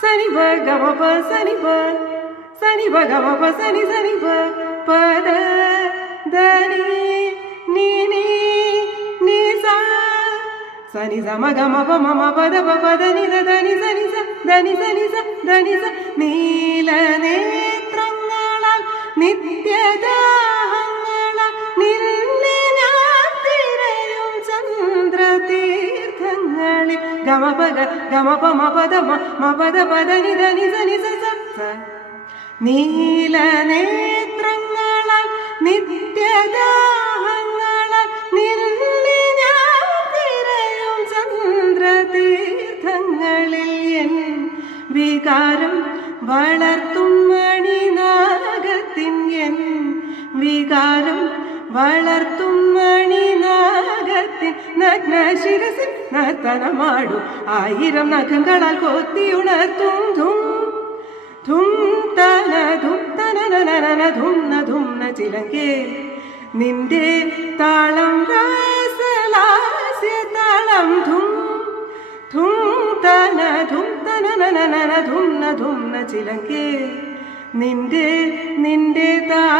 സനി പ ഗമ പ സനി പ സനി പ ഗമ പ സനി സനി പ പദ ധനി നീ നീ നീ സാ സനി സമ ഗമ പ മമ പദ പ പദ നി ധനി സനി സ ധനി സനി സ ധനി സ നീല നേത്രങ്ങളാൽ നിത്യദാഹങ്ങളാൽ നിന്നെ ഞാൻ തിരയും ചന്ദ്രതീർത്ഥങ്ങളിൽ ഗമ പ ഗമ പ മ പദ മ പദ പദ നി ധനി സനി സ സ നീല നേത്രങ്ങളാൽ നിത്യദാഹങ്ങളാൽ നിന്നെ ഞാൻ തിരയും ചന്ദ്രതീർത്ഥങ്ങളിൽ എൻ വികാരം വളർത്തും മണിനാഗത്തിൻ എൻ വികാരം വളർത്തും മണിനാഗത്തിൻ നഗ്ന ശിരസിൽ നർത്തനമാടു ആയിരം നഖങ്ങളാൽ കൊത്തിയുണർത്തും ധും ധും തന ധും തനനനന ധുംന ധുംന ചിലങ്കേ നിന്റെ താളം രാസലാസ്യ താളം ധും ധും തന ധും തനനനന ധുംന ധുംന ചിലങ്കേ നിന്റെ താളം